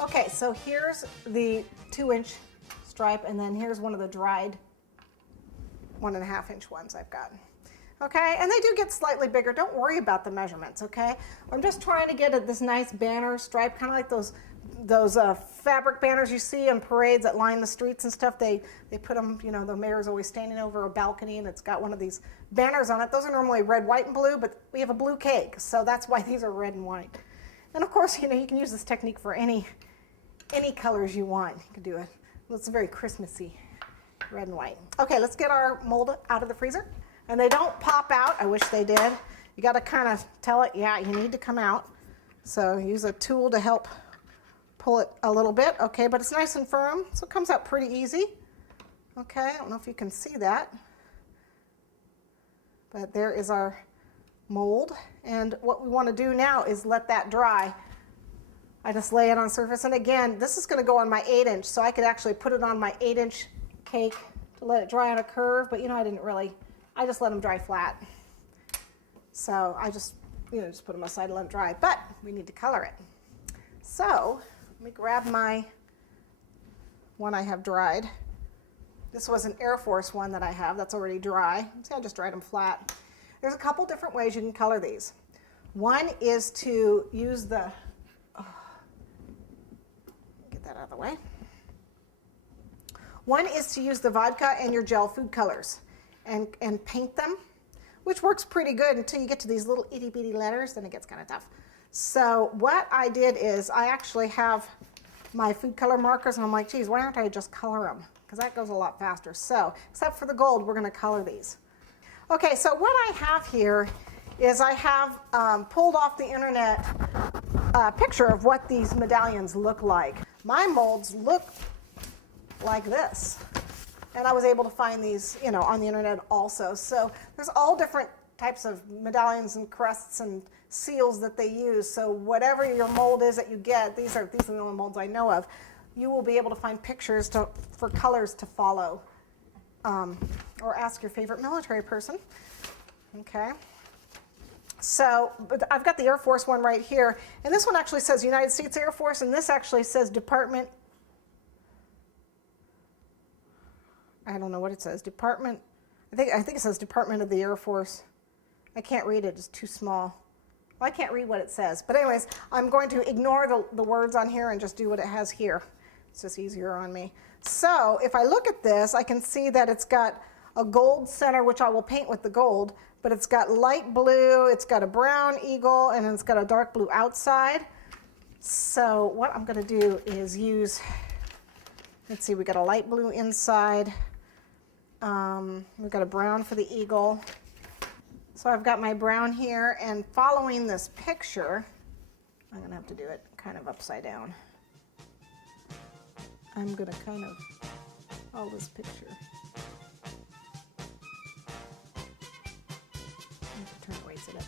Okay, so here's the 2-inch stripe, and then here's one of the dried 1.5-inch ones I've got. Okay, and they do get slightly bigger. Don't worry about the measurements, okay? I'm just trying to get this nice banner stripe, kind of like those fabric banners you see in parades that line the streets and stuff. They put them, you know, the mayor's always standing over a balcony and it's got one of these banners on it. Those are normally red, white, and blue, but we have a blue cake, so that's why these are red and white. And of course, you know, you can use this technique for any colors you want. You can do it. Well, it's very Christmassy, red and white. Okay, let's get our mold out of the freezer. And they don't pop out. I wish they did. You got to kind of tell it, yeah, you need to come out. So use a tool to help pull it a little bit. Okay, but it's nice and firm, so it comes out pretty easy. Okay, I don't know if you can see that. But there is our mold. And what we want to do now is let that dry. I just lay it on the surface. And again, this is going to go on my 8-inch, so I could actually put it on my 8-inch cake to let it dry on a curve. But you know, I just let them dry flat. So I just put them aside and let them dry. But we need to color it. So let me grab my one I have dried. This was an Air Force one that I have that's already dry. See, I just dried them flat. There's a couple different ways you can color these. One is to use the, get that out of the way. One is to use the vodka and your gel food colors and paint them, which works pretty good until you get to these little itty bitty letters, then it gets kind of tough. So what I did is I actually have my food color markers, and I'm like, geez, why don't I just color them? Because that goes a lot faster. So, except for the gold, we're going to color these. Okay, so what I have here is I have pulled off the internet a picture of what these medallions look like. My molds look like this. And I was able to find these, you know, on the internet also. So there's all different types of medallions and crests and seals that they use. So whatever your mold is that you get, these are the only molds I know of, you will be able to find pictures for colors to follow. Or ask your favorite military person. Okay. So but I've got the Air Force one right here. And this one actually says United States Air Force, and this actually says Department. I don't know what it says. Department. I think it says Department of the Air Force. I can't read it. It's too small. Well, I can't read what it says. But anyways, I'm going to ignore the words on here and just do what it has here. It's just easier on me. So if I look at this, I can see that it's got a gold center, which I will paint with the gold, but it's got light blue, it's got a brown eagle, and it's got a dark blue outside. So what I'm going to do is use, let's see, we got a light blue inside. We've got a brown for the eagle. So I've got my brown here, and following this picture, I'm going to have to do it kind of upside down. I'm going to kind of follow this picture. I have to turn it right so that